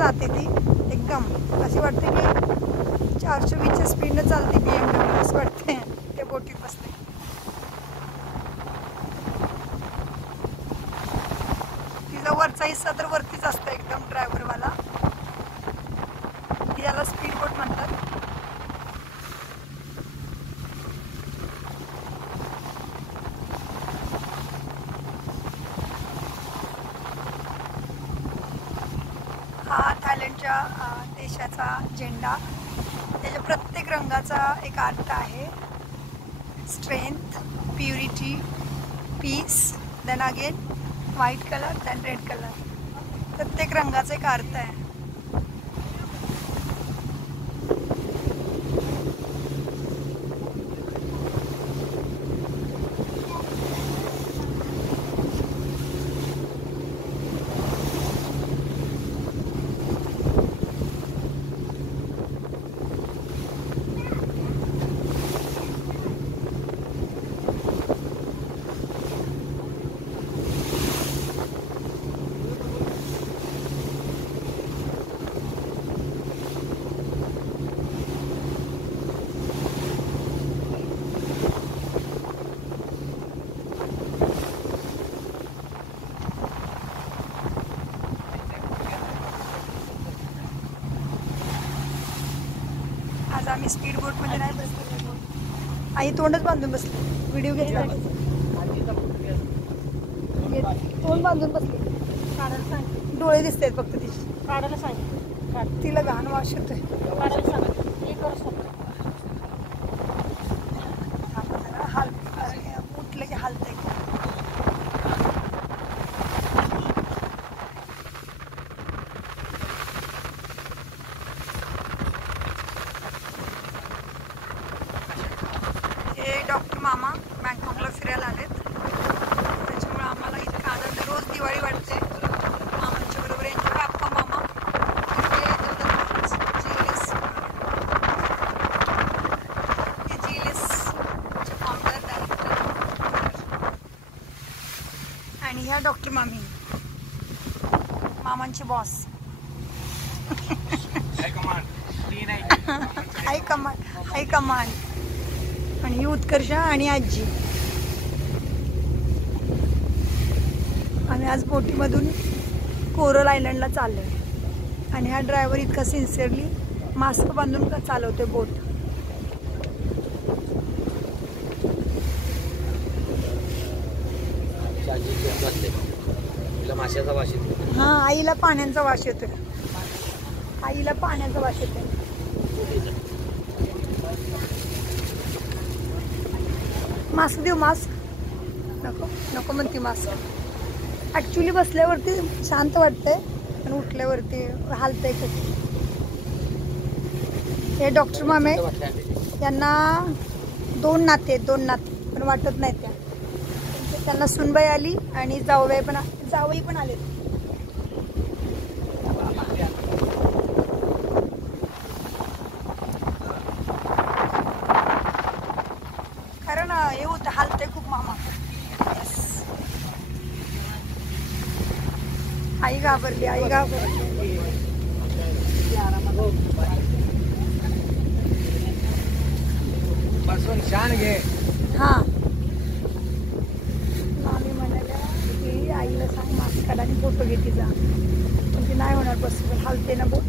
जाते ती एकदम अशी वाटते की 420च्या स्पीडनं चालते BMW असं वाटते त्या बोटीत बसते. तिचा वरचा हिस्सा तर वरतीच असतो एकदम ड्रायव्हरवाला. याला स्पीड बोट म्हणतात. हा थायलंडच्या देशाचा झेंडा. त्याच्या प्रत्येक रंगाचा एक अर्थ आहे. Strength, purity, peace, then again white colour, then red colour. प्रत्येक रंगाचा एक अर्थ आहे. आज आम्ही स्पीड बोटमध्ये नाही बसलो. आई तोंडच बांधून बसली. व्हिडिओ घेतला तोंड बांधून बसली. डोळे दिसतात फक्त तिची. काढायला सांगितलं. तिला घाण वास येतोय. काढायला सांगितलं. हे करू शकतो. उठलं की हालतंय. हे डॉक्टर मामा बँकॉकला फिरायला आलेत. त्याच्यामुळे आम्हाला इतका आनंद. रोज दिवाळी वाटते मामांच्या बरोबर. यांचे बाप्पा मामा जीएलएसचे फाउंडर डायरेक्टर. आणि ह्या डॉक्टर मामी मामांचे बॉस. हाय कमांड. आणि ही उत्कर्षा आणि आजी. आम्ही आज बोटीमधून कोरल आयलंडला चाललोय. आणि हा ड्रायव्हर इतका सिन्सिअरली मास्क बांधून चालवतोय बोट. माशाचा वास येतो. हा, आईला पाण्याचा वास येतोय. आईला पाण्याचा वास येतोय. मास्क देऊ? मास्क नको नको म्हणते मास्क. ॲक्च्युली बसल्यावरती शांत वाटतंय पण उठल्यावरती हालतंय कसं. हे डॉक्टर मामे यांना 2 नाते आहेत. 2 नाते पण वाटत नाही त्या. त्यांना सुनबाई आली आणि जावई पण आले. कारण हे होतं हालतंय खूप मामा. आई घाबरली. छान घे. हा, मामी म्हणाल्या की आईला सांग मास्क काढा आणि फोटो घे तिचा. पण ती नाही होणार पॉसिबल. हालते ना बोट.